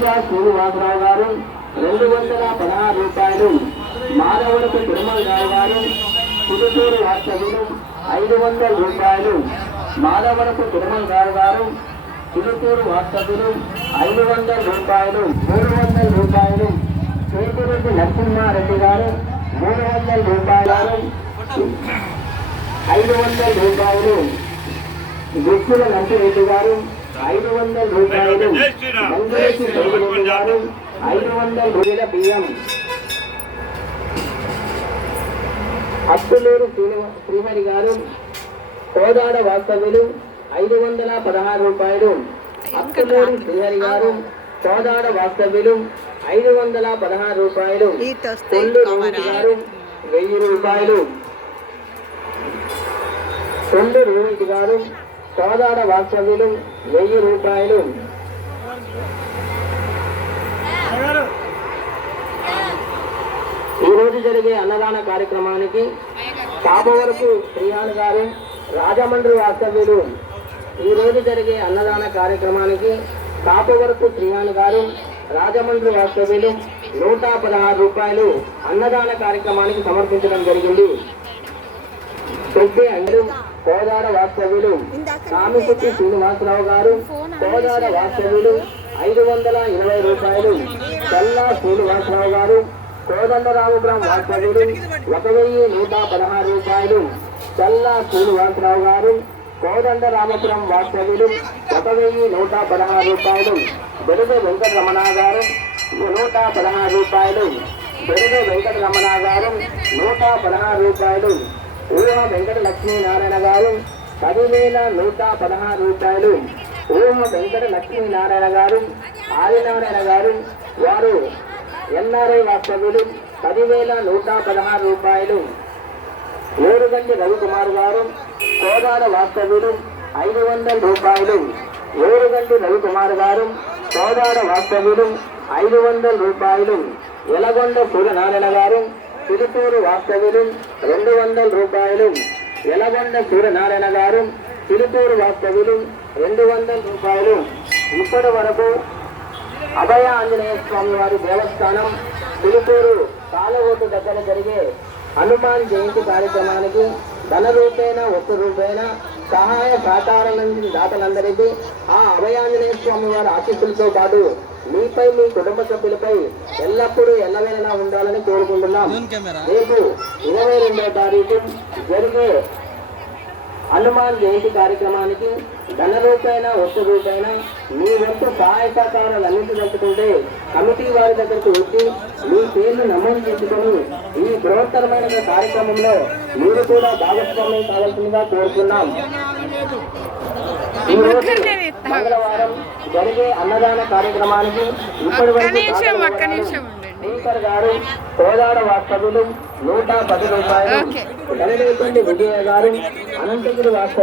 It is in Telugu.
శ్రీగా శ్రీనివాసరావు గారు 216 రూపాయలు. మాధవరపు తిరుమలరావు గారు పుదుటూరు వాస్తవ్యులు 500 రూపాయలు. మాధవరపు తిరుమలరావు గారు పుదుటూరు వాస్తవ్యులు 500 రూపాయలు. 300 రూపాయలు. చేతిరెడ్డి నరసింహారెడ్డి గారు 300 రూపాయలు. 500 రూపాయలు. గుర్తుల నరసింహారెడ్డి గారు 500 రూపాయలు. మంగళేశ్వరి రెడ్డి గారు 500 రూపాయల బియ్యం. అప్పులూరు శ్రీహరి గారు కోదాడ వాస్తవ్యులు 516 రూపాయలు. అప్పులూరు శ్రీహరి గారు కోదాడ వాస్తవ్యులు 516 రూపాయలు. కొండు రోహిత్ గారు 1000 రూపాయలు. కొండు రోహిత్ గారు కోదాడ వాస్తవ్యులు 1000 రూపాయలు. ఈ రోజు జరిగే అన్నదాన కార్యక్రమానికి కాపవరపు శ్రీహాన్ గారు రాజమండ్రి వాస్తవ్యులు. ఈ రోజు జరిగే అన్నదాన కార్యక్రమానికి కాపవరపు శ్రీహాన్ గారు రాజమండ్రి వాస్తవ్యులు 116 రూపాయలు అన్నదాన కార్యక్రమానికి సమర్పించడం జరిగింది. పెద్ద అంగడు కోదాడ వాస్తవ్యులు రామిశెట్టి శ్రీనివాసరావు గారు కోదాడ వాస్తవ్యులు 520 రూపాయలు. చల్లా శ్రీనివాసరావు గారు కోదండరామపురం వాస్తవ్యులు 1116 రూపాయలు. చల్లా శ్రీనివాసరావు గారు కోదండరామపురం వాస్తవ్యులు 1116 రూపాయలు. బెరుగ వెంకటరమణ గారు 116 రూపాయలు. బెరుగ వెంకటరమణ గారు 116 రూపాయలు. ఊహ వెంకట లక్ష్మీనారాయణ గారు 10,116 రూపాయలు. ఊహ వెంకట లక్ష్మీనారాయణ గారు ఆదినారాయణ గారు వారు ఎన్ఆర్ఐ వాస్తవ్యులు 10,116 రూపాయలు. ఊరుగంటి రవికుమార్ గారు కోదాడ వాస్తవ్యులు 500 రూపాయలు. ఊరుగంటి రవికుమార్ గారు కోదాడ వాస్తవ్యులు 500 రూపాయలు. ఎలగొండ సూర్యనారాయణ గారు తిరుపూరు వాస్తవ్యులు 200 రూపాయలు. ఎలగొండ సూర్యనారాయణ గారు తిరుపూరు వాస్తవ్యులు 200 రూపాయలు. ఇప్పటి వరకు అభయ ఆంజనేయ స్వామి వారి దేవస్థానం తిరుపూరు కాలవోటు దగ్గర జరిగే హనుమాన్ జయంతి కార్యక్రమానికి ధన రూపేణ ఒక్క రూపేణ సహాయ సహకారాలందించిన దాతలందరికీ ఆ అభయాంజనేయ స్వామి వారి ఆశీస్సులతో పాటు మీపై మీ కుటుంబ సభ్యులపై ఎల్లప్పుడూ ఎల్లవేళలా ఉండాలని కోరుకుంటున్నాం. రేపు 22వ తారీఖు జరిగే హనుమాన్ జయంతి కార్యక్రమానికి ధన రూపేణ ఒక్క రూపేణ మీ వంతు సహాయ సహకారాలు అందించదలుచుకుంటే కమిటీ వారి దగ్గరకు వచ్చి మీ పేర్లు నమోదు చేసుకొని ఈ బృహత్తరమైన కార్యక్రమంలో మీరు కూడా భాగస్వామ్యం కావాల్సిందిగా కోరుతున్నాం. ఈ రోజు మంగళవారం జరిగే అన్నదాన కార్యక్రమానికి ఇప్పటి వరకు స్పీకర్ గారు కోదాడ వాస్తవ్యులు 110 రూపాయలు. విజయ గారు అనంతపురి వాస్తవ్యులు